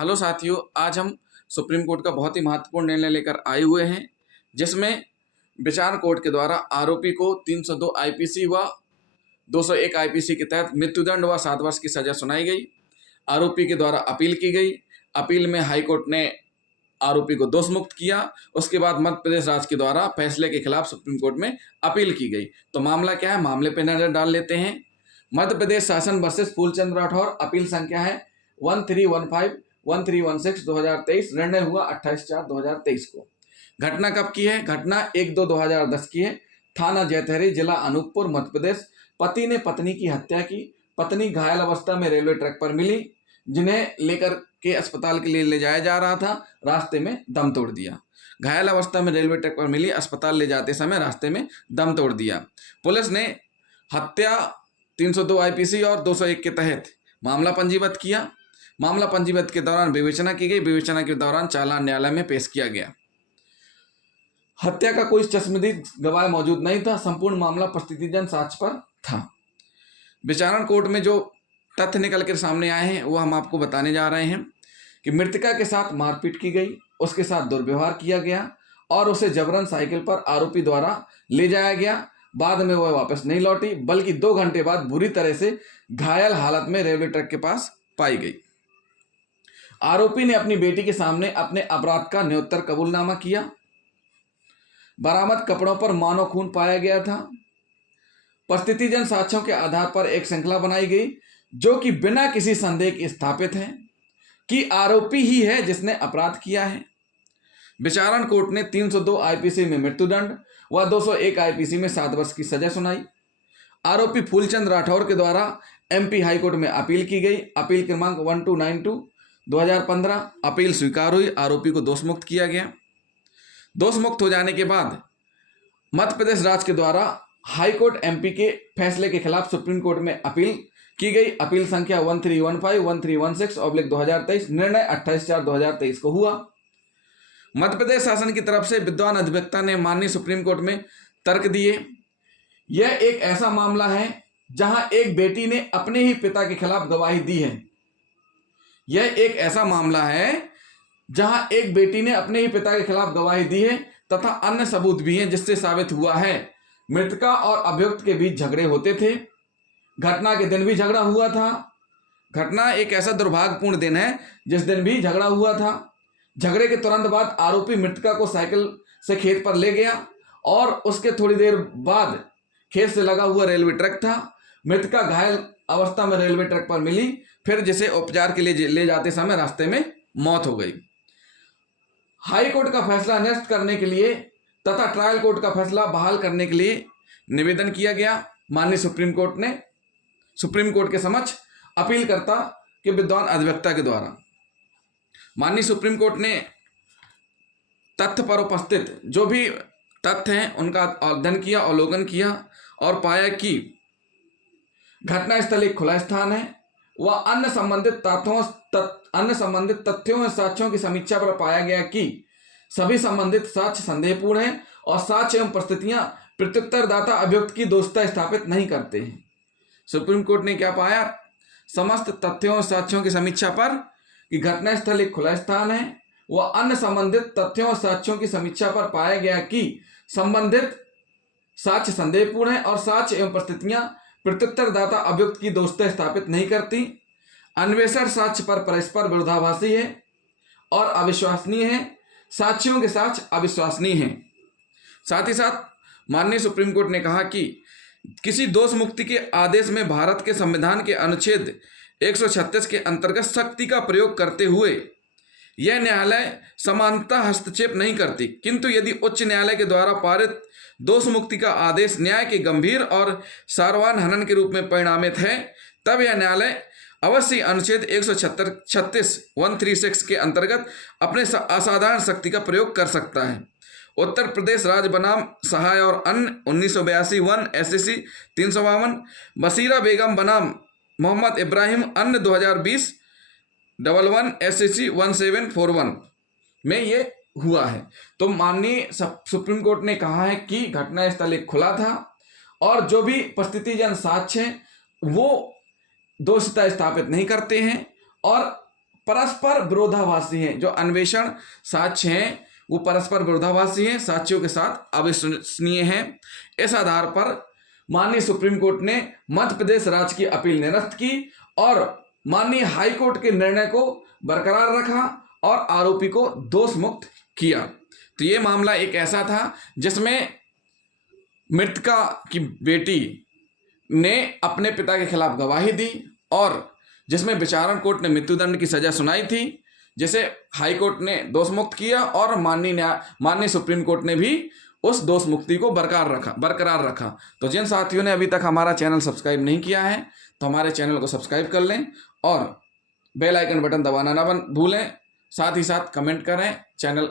Hello साथियों, आज हम सुप्रीम कोर्ट का बहुत ही महत्वपूर्ण निर्णय लेकर आए हुए हैं, जिसमें विचार कोर्ट के द्वारा आरोपी को 302 आईपीसी व 201 आईपीसी के तहत मृत्युदंड व 7 वर्ष की सजा सुनाई गई। आरोपी के द्वारा अपील की गई। अपील में हाई कोर्ट ने आरोपी को दोष मुक्त किया। उसके बाद मध्य प्रदेश राज्य के द्वारा फैसले के खिलाफ सुप्रीम कोर्ट में अपील की गई। तो मामला क्या है, मामले पर नजर डाल लेते हैं। मध्य प्रदेश शासन वर्सेस फूलचंद राठौर, अपील संख्या है 1315-1316/2023। निर्णय हुआ 28/4/2023 को। घटना कब की है? घटना 1/2/2010 की है। थाना जैतहरी, जिला अनूपपुर, मध्य प्रदेश। पति ने पत्नी की हत्या की। पत्नी घायल अवस्था में रेलवे ट्रैक पर मिली, जिन्हें लेकर के अस्पताल के लिए ले जाया जा रहा था। रास्ते में दम तोड़ दिया। घायल अवस्था में रेलवे ट्रैक पर मिली, अस्पताल ले जाते समय रास्ते में दम तोड़ दिया। पुलिस ने हत्या 302 आईपीसी और 201 के तहत मामला पंजीबद्ध किया। मामला पंजीबद्ध के दौरान विवेचना की गई। विवेचना के दौरान चालान न्यायालय में पेश किया गया। हत्या का कोई चश्मदीद गवाह मौजूद नहीं था। संपूर्ण मामला परिस्थितिजन्य साक्ष्य पर था। विचारण कोर्ट में जो तथ्य निकल कर सामने आए हैं वो हम आपको बताने जा रहे हैं कि मृतका के साथ मारपीट की गई, उसके साथ दुर्व्यवहार किया गया और उसे जबरन साइकिल पर आरोपी द्वारा ले जाया गया। बाद में वह वापस नहीं लौटी, बल्कि 2 घंटे बाद बुरी तरह से घायल हालत में रेलवे ट्रैक के पास पाई गई। आरोपी ने अपनी बेटी के सामने अपने अपराध का न्योत्तर कबूलनामा किया। बरामद कपड़ों पर मानव खून पाया गया था। परिस्थितिजन्य साक्ष्यों के आधार पर एक श्रृंखला बनाई गई, जो कि बिना किसी संदेह के स्थापित है कि आरोपी ही है जिसने अपराध किया है। विचारण कोर्ट ने 302 आईपीसी में मृत्युदंड व 201 आईपीसी में 7 वर्ष की सजा सुनाई। आरोपी फूलचंद राठौर के द्वारा एमपी हाईकोर्ट में अपील की गई। अपील क्रमांक 1292/2015। अपील स्वीकार हुई। आरोपी को दोष मुक्त किया गया। दोष मुक्त हो जाने के बाद मध्य प्रदेश राज्य के द्वारा हाईकोर्ट एमपी के फैसले के खिलाफ सुप्रीम कोर्ट में अपील की गई। अपील संख्या 1315-1316/2023। निर्णय 28/4/2023 को हुआ। मध्य प्रदेश शासन की तरफ से विद्वान अधिवक्ता ने माननीय सुप्रीम कोर्ट में तर्क दिए। यह एक ऐसा मामला है जहां एक बेटी ने अपने ही पिता के खिलाफ गवाही दी है। यह एक ऐसा मामला है जहां एक बेटी ने अपने ही पिता के खिलाफ गवाही दी है तथा अन्य सबूत भी हैं, जिससे साबित हुआ है मृतका और अभियुक्त के बीच झगड़े होते थे। घटना के दिन भी झगड़ा हुआ था। घटना एक ऐसा दुर्भाग्यपूर्ण दिन है जिस दिन भी झगड़ा हुआ था। झगड़े के तुरंत बाद आरोपी मृतका को साइकिल से खेत पर ले गया और उसके थोड़ी देर बाद खेत से लगा हुआ रेलवे ट्रैक था। मृतका घायल अवस्था में रेलवे ट्रैक पर मिली, फिर जिसे उपचार के लिए ले जाते समय रास्ते में मौत हो गई। हाई कोर्ट का फैसला निरस्त करने के लिए तथा ट्रायल कोर्ट का फैसला बहाल करने के लिए निवेदन किया गया। माननीय सुप्रीम कोर्ट ने सुप्रीम कोर्ट के समक्ष अपीलकर्ता के विद्वान अधिवक्ता के द्वारा माननीय सुप्रीम कोर्ट ने तथ्य पर उपस्थित जो भी तथ्य हैं उनका अध्ययन किया, अवलोकन किया और पाया कि घटनास्थल एक खुला स्थान है व अन्य संबंधित तथ्यों और साक्ष्यों की समीक्षा पर पाया गया कि सभी संबंधित साक्ष्य संदेहपूर्ण हैं और साक्ष्य एवं परिस्थितियां प्रत्युत्तरदाता अभियुक्त की दोषता स्थापित नहीं करते हैं। सुप्रीम कोर्ट ने क्या पाया? समस्त तथ्यों और साक्ष्यों की समीक्षा पर कि घटनास्थल एक खुला स्थान है व अन्य संबंधित तथ्यों और साक्ष्यों की समीक्षा पर पाया गया कि संबंधित साक्ष्य संदेहपूर्ण है और साक्ष्य एवं परिस्थितियां प्रत्युत्तरदाता अभियुक्त की दोषता स्थापित नहीं करती। अन्वेषण साक्ष्य पर परस्पर विरोधाभासी है और अविश्वसनीय है। साक्ष्यों के साक्ष्य अविश्वसनीय हैं। साथ ही साथ माननीय सुप्रीम कोर्ट ने कहा कि किसी दोष मुक्ति के आदेश में भारत के संविधान के अनुच्छेद 136 के अंतर्गत शक्ति का प्रयोग करते हुए यह न्यायालय समानता हस्तक्षेप नहीं करती, किंतु यदि उच्च न्यायालय के द्वारा पारित दोष मुक्ति का आदेश न्याय के गंभीर और सारवान हनन के रूप में परिणामित है, तब यह न्यायालय अवश्य अनुच्छेद 136 के अंतर्गत अपने असाधारण शक्ति का प्रयोग कर सकता है। उत्तर प्रदेश राज्य बनाम सहाय और अन्य 1982 1 SCC 352, बसीरा बेगम बनाम मोहम्मद इब्राहिम अन्य 2020 11 SCC 1741 में ये हुआ है। तो माननीय सुप्रीम कोर्ट ने कहा है कि घटनास्थल एक खुला था और जो भी परिस्थितिजन्य साक्ष्य हैं वो दोषता स्थापित नहीं करते हैं और परस्पर विरोधाभासी हैं। जो अन्वेषण साक्ष्य हैं वो परस्पर विरोधाभासी हैं, साक्ष्यों के साथ अविश्वसनीय हैं। इस आधार पर माननीय सुप्रीम कोर्ट ने मध्य प्रदेश राज्य की अपील निरस्त की और माननीय हाई कोर्ट के निर्णय को बरकरार रखा और आरोपी को दोष मुक्त किया। तो ये मामला एक ऐसा था जिसमें मृतका की बेटी ने अपने पिता के खिलाफ गवाही दी और जिसमें विचारण कोर्ट ने मृत्युदंड की सजा सुनाई थी, जिसे हाई कोर्ट ने दोष मुक्त किया और माननीय सुप्रीम कोर्ट ने भी उस दोष मुक्ति को बरकरार रखा। तो जिन साथियों ने अभी तक हमारा चैनल सब्सक्राइब नहीं किया है तो हमारे चैनल को सब्सक्राइब कर लें और बेल आइकन बटन दबाना ना भूलें। साथ ही साथ कमेंट करें, चैनल